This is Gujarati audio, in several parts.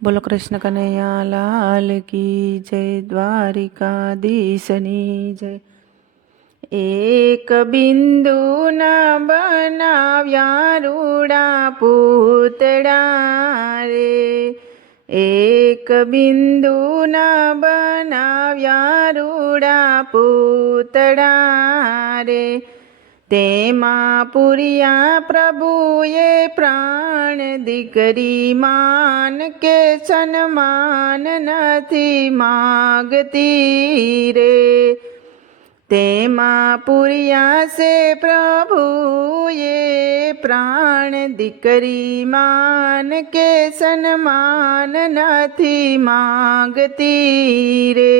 બોલો કૃષ્ણ કનૈયા લાલ કી જય, દ્વારિકાધીશની જય। એક બિંદુ ના બનાવ્યા રૂડા પૂતળા રે, એક બિંદુ ના બનાવ્યા રૂડા પૂતળા રે, તેમાં પૂર્યા પ્રભુએ પ્રાણ, દીકરી માન કે સન્માન નથી માગતી રે। તેમાં પૂર્યા છે પ્રભુએ પ્રાણ, દીકરી માન કે સન્માન નથી માગતી રે।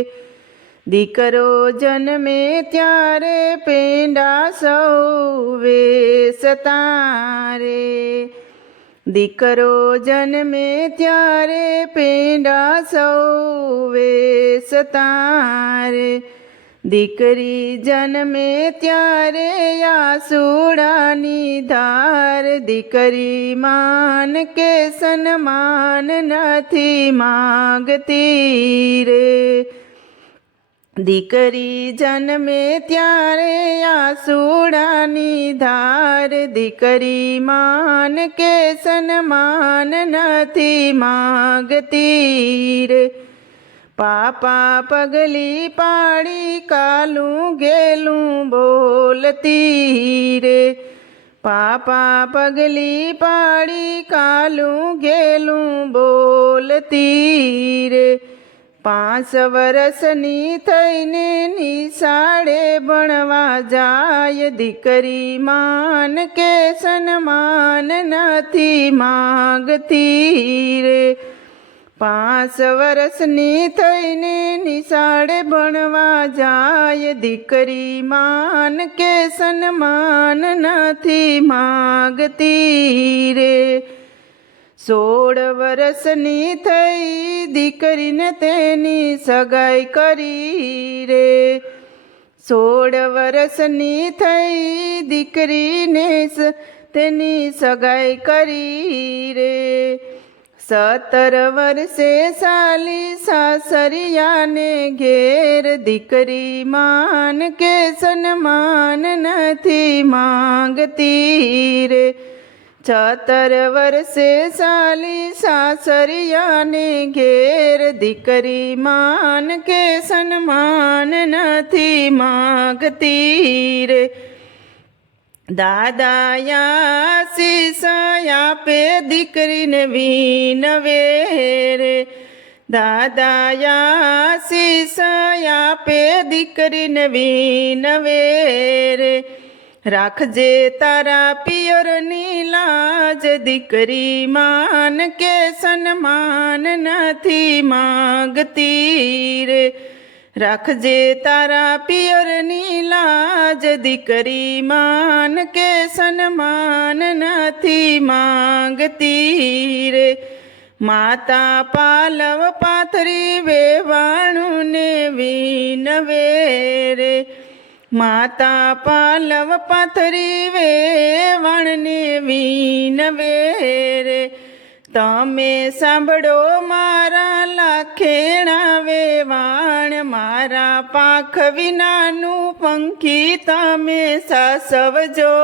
દીકરો જન્મે ત્યારે પેંડા સૌવે સતારે, દીકરો જન્મે ત્યારે પેંડા સૌવે સતારે, દીકરી જન્મે ત્યારે આસુડાની ધાર, દીકરી માન કે સન્માન નથી માગતી રે। દીકરી જન્મે ત્યારે આસુડાની ધાર, દીકરી માન કે સન્માન નથી માગતી રે। પાપા પગલી પાડી કાલું ગેલું બોલતી રે, પાપા પગલી પાડી કાલું ગેલું બોલતી રે। 5 વર્ષની થઈને નિશાળે ભણવા જાય, દીકરી માન કે સન્માન નથી માગતી રે। 5 વર્ષની થઈને નિશાળે ભણવા જાય, દીકરી માન કે સન્માન નથી માગતી રે। 16 વર્ષની થઈ દીકરીને તેની સગાઈ કરી રે, 16 વર્ષની થઈ દીકરીને તેની સગાઈ કરી રે। 17 વર્ષે સાલી સાસરિયાને ઘેર, દીકરી માન કે સન્માન નથી માગતી રે। 76 વર્ષે સાલી સાસરિયાને ઘેર, દીકરી માન કે સન્માન નથી માગતી રે। દાદા આશીષ આપે દીકરીને વિનવે રે, દાદા આશીષ આપે દીકરીને વિનવે રે। રાખજે તારા પિયરની લાજ, દીકરી માન કે સન્માન નથી માગતી રે। રાખજે તારા પિયરની લાજ, દીકરી માન કે સન્માન નથી માગતી રે। માતા પાલવ પાથરી વેવાણું ને વિનવે રે, માતા પાલવ પાથરી વેવાણને વિનવે રે। તમે સાંભળો મારા લાખેણા વેવાણ, મારા પાંખ વિનાનું પંખી તમે સાસવજો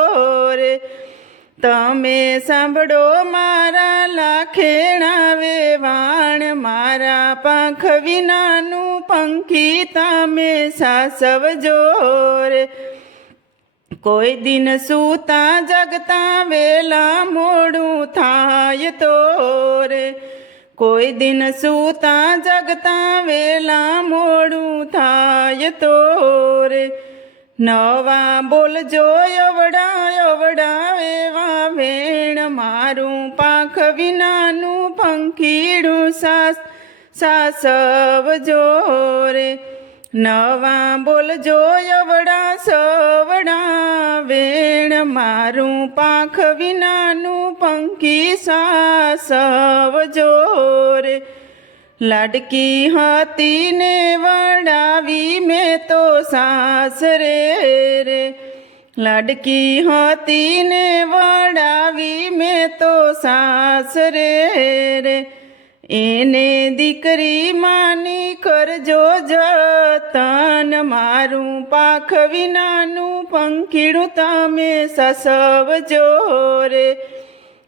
રે। તમે સાંભળો મારા લાખેણા વેવાણ, મારા પાંખ વિનાનું પંખી તમે સાસવજો રે। કોઈ દિન સૂતા જગતા વેલા મોડું થાય તો રે, કોઈ દિન સૂતા જગતા વેલા મોડું થાય તો રે। નવા બોલજો અવડા અવડા એવા વેણ, મારું પાંખ વિનાનું પંખીડું સાસવજો રે। નવા બોલજો અવડા સવડા વેણ, મારું પાંખ વિનાનું પંખી સાસવજો રે। લાડકી હતી ને વડાવી મેં તો સાસરે રે, લાડકી હતી ને વડાવી મેં તો સાસરે રે। એને દીકરી માની કરજો જતન, મારું પાખ વિનાનું પંખીડું તમે સાસવજો રે.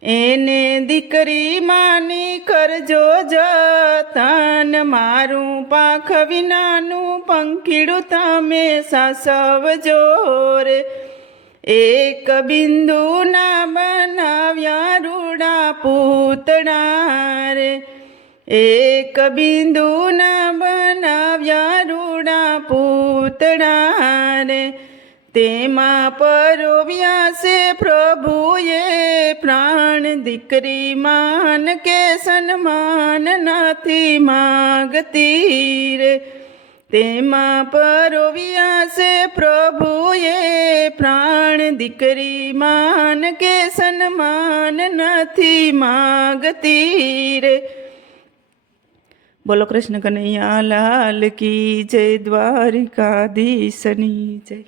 એને દીકરી માની કરજો જતન, મારું પાખ વિનાનું પંખીડું તમે સાસવજો રે. એક બિંદુ ના બનાવ્યા રૂડા પૂતળા રે, એક બિંદુ ના બનાવ્યા રૂડા પૂતળા રે. તેમાં પરોવ્યા છે પ્રભુએ પ્રાણ, દીકરી માન કે સન્માન નથી માગતી રે. તેમાં પરોવ્યા છે પ્રભુએ પ્રાણ, દીકરી માન કે સન્માન નથી માગતી રે. બોલો કૃષ્ણ કનૈયા લાલ કી જય, દ્વારિકાધીશની જય.